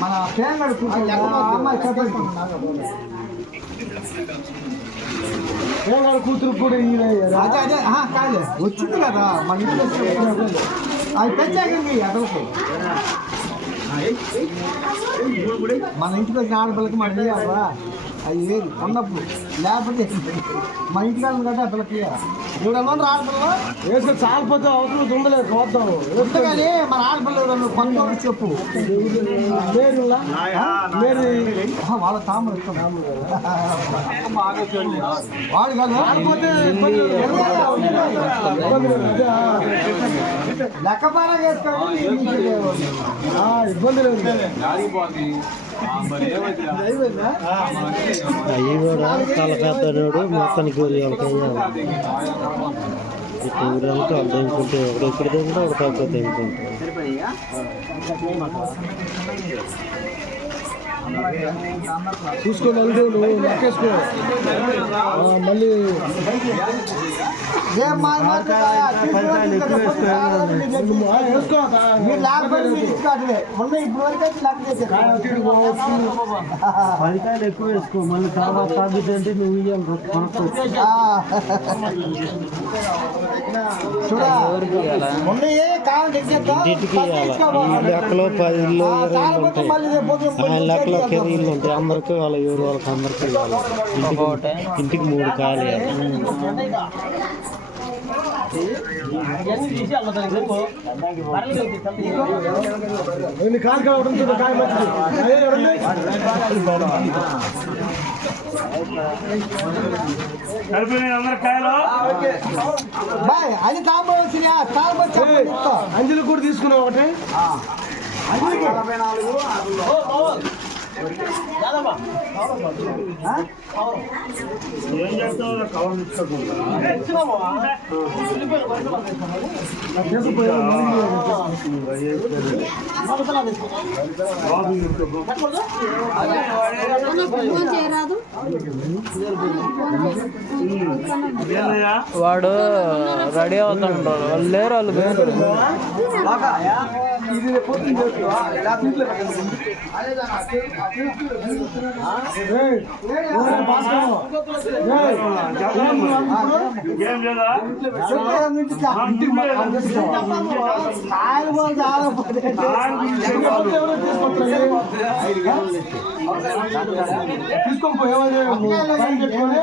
మన పేంగడు పేంగడు కూతురు కూడా అదే అదే కాదు వచ్చింది కదా మన ఇంట్లో అది తెచ్చాకండి అదొకటి మన ఇంటికి వచ్చిన ఆడపిల్లకి మనం ఇవ్వాలా అది లేదు ఉన్నప్పుడు లేకపోతే మన ఇంటికి వెళ్ళను కదా ఆ పిల్లకి ఎవడన్నా ఆడపిల్ల వేసుకొని చాలిపోతే అవసరం దుండలేదు చూద్దాం కానీ మన ఆడపిల్ల కొంత చెప్పు వాళ్ళ తాము వాడు కాదు ఆడిపోతే లెక్కపారా వేసుకోవాలి ఇబ్బంది లేదు అవి కూడా తలకాతడు మొత్తానికి ఊరంతా వాళ్ళు తెంపుకుంటే ఒకటి ఇక్కడ తెంపుకుంటే ఒకటి అక్కడ తెంపుకుంటారు. చూసుకో మళ్ళీ నువ్వు లెక్కేసుకో మళ్ళీ పదికాయలు ఎక్కువ వేసుకో మళ్ళీ తర్వాత తగ్గితే నువ్వు ఇంటికి లెక్కలో 10లో 20 ఉంటాయి. ఆయన లెక్కలో కెరీలు ఉంటాయి. అందరికీ వాళ్ళ ఎవరు వాళ్ళకి అందరికీ ఇంటికి 3 కాయలు కాలు కావడం కాయ అది కావాల్సిన అంజలి కూడా తీసుకున్నావు ఒకటి ఏం చేస్తావు కవర్ తీసుకోకుండా వాడు రెడీ అవుతుంటారు వాళ్ళు లేరు వాళ్ళు వేరు తీసుకోపోయే